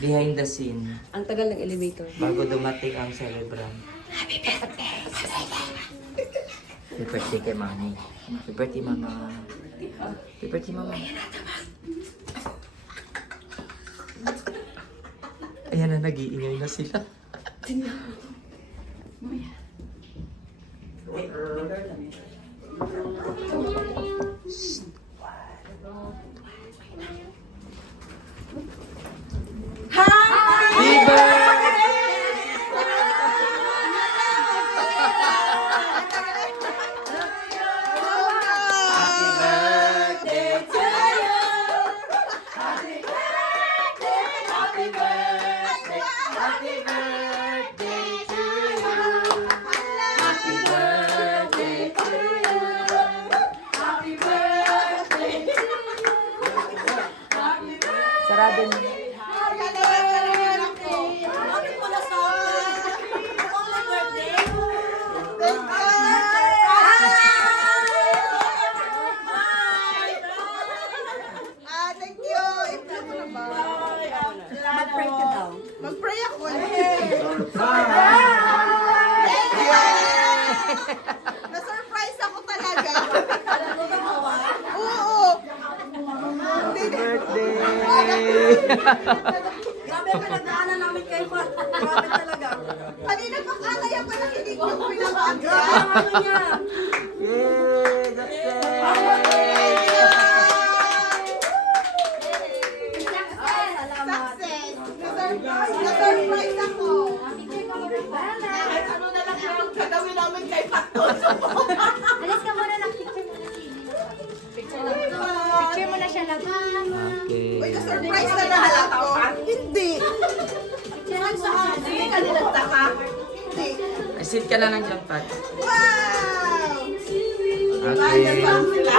Behind the scene. Ang tagal ng elevator. Bago dumating ang celebrant. Happy birthday! Happy birthday kay Mami. Happy birthday, Mama. Happy birthday, Mama. Ayan na, nag-iingay na sila. Happy birthday to you. Happy birthday, happy birthday, happy birthday to you. Happy birthday to you. Happy birthday to you. Happy birthday. Sarado niyo. Mag-pray ka daw. Mag-pray ako. Na-surprise ako talaga. Oo. Happy birthday. Grabe ka nagdaanan namin kay Pat. Grabe talaga. Kanina pa kaya pa nakinig yung pinapaaga. Ano niya? Yay! Success. Na-surprise ako. Kahit ano na lang yung gagawin namin kay Pato. Alis ka muna lang, picture mo na siya. Picture mo na siya lang. Okay. Uy, na-surprise na lahat ako. Hindi. Hindi ka nilagtaka. Hindi. Ay, sit ka na lang dyan, Pat. Wow! Okay. Sila.